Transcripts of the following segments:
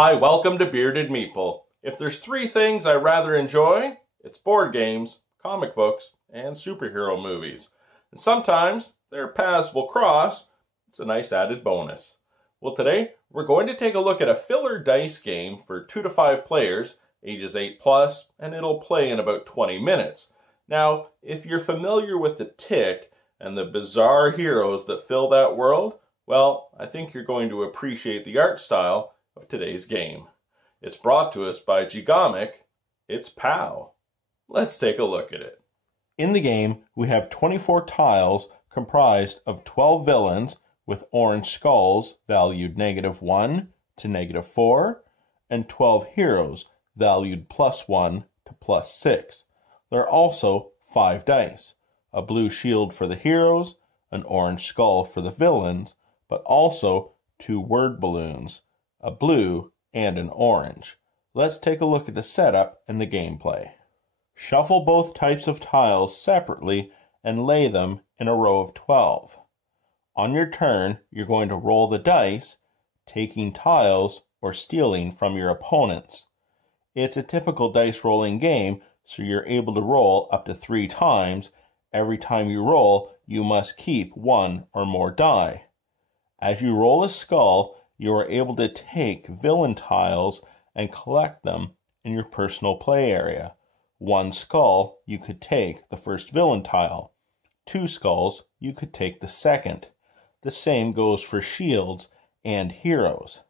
Hi, welcome to Bearded Meeple. If there's three things I rather enjoy, it's board games, comic books, and superhero movies. And sometimes their paths will cross. It's a nice added bonus. Well, today we're going to take a look at a filler dice game for 2 to 5 players, ages 8+, and it'll play in about 20 minutes. Now, if you're familiar with the Tick and the bizarre heroes that fill that world, well, I think you're going to appreciate the art style of today's game. It's brought to us by Gigomic. It's POW. Let's take a look at it. In the game, we have 24 tiles comprised of 12 villains with orange skulls valued -1 to -4, and 12 heroes valued +1 to +6. There are also 5 dice, a blue shield for the heroes, an orange skull for the villains, but also 2 word balloons, a blue and an orange. Let's take a look at the setup and the gameplay. Shuffle both types of tiles separately and lay them in a row of 12. On your turn, you're going to roll the dice, taking tiles or stealing from your opponents. It's a typical dice rolling game, so you're able to roll up to 3 times. Every time you roll, you must keep 1 or more die. As you roll a skull, you are able to take villain tiles and collect them in your personal play area. 1 skull, you could take the first villain tile. 2 skulls, you could take the second. The same goes for shields and heroes.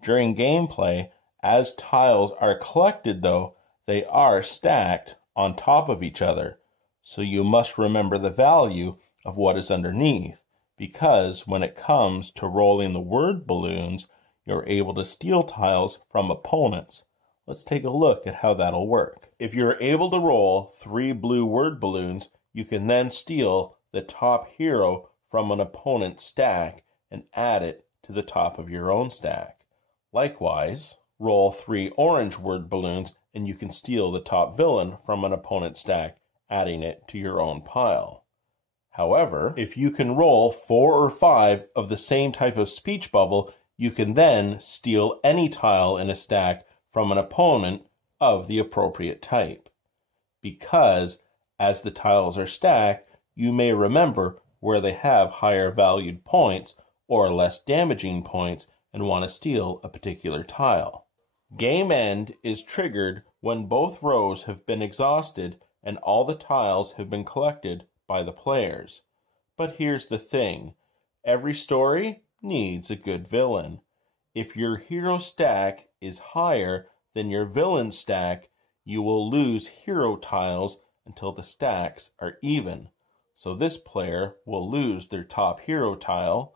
During gameplay, as tiles are collected though, they are stacked on top of each other. So you must remember the value of what is underneath, because when it comes to rolling the word balloons, you're able to steal tiles from opponents. Let's take a look at how that'll work. If you're able to roll 3 blue word balloons, you can then steal the top hero from an opponent's stack and add it to the top of your own stack. Likewise, roll 3 orange word balloons and you can steal the top villain from an opponent's stack, adding it to your own pile. However, if you can roll 4 or 5 of the same type of speech bubble, you can then steal any tile in a stack from an opponent of the appropriate type. Because, as the tiles are stacked, you may remember where they have higher valued points or less damaging points and want to steal a particular tile. Game end is triggered when both rows have been exhausted and all the tiles have been collected by the players. But here's the thing, every story needs a good villain. If your hero stack is higher than your villain stack, you will lose hero tiles until the stacks are even. So this player will lose their top hero tile,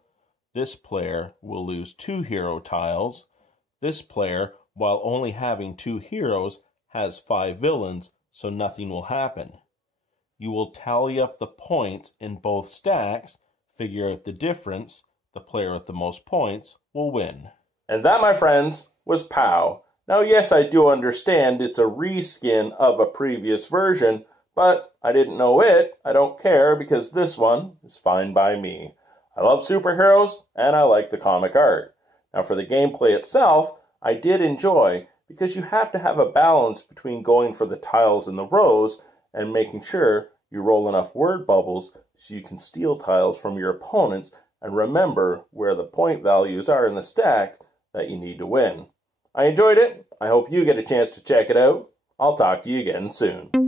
this player will lose 2 hero tiles, this player, while only having 2 heroes, has 5 villains, so nothing will happen. You will tally up the points in both stacks, figure out the difference. The player with the most points will win. And that, my friends, was POW. Now, yes, I do understand it's a reskin of a previous version, but I didn't know it. I don't care, because this one is fine by me. I love superheroes, and I like the comic art. Now, for the gameplay itself, I did enjoy, because you have to have a balance between going for the tiles in the rows and making sure you roll enough word bubbles so you can steal tiles from your opponents and remember where the point values are in the stack that you need to win. I enjoyed it. I hope you get a chance to check it out. I'll talk to you again soon.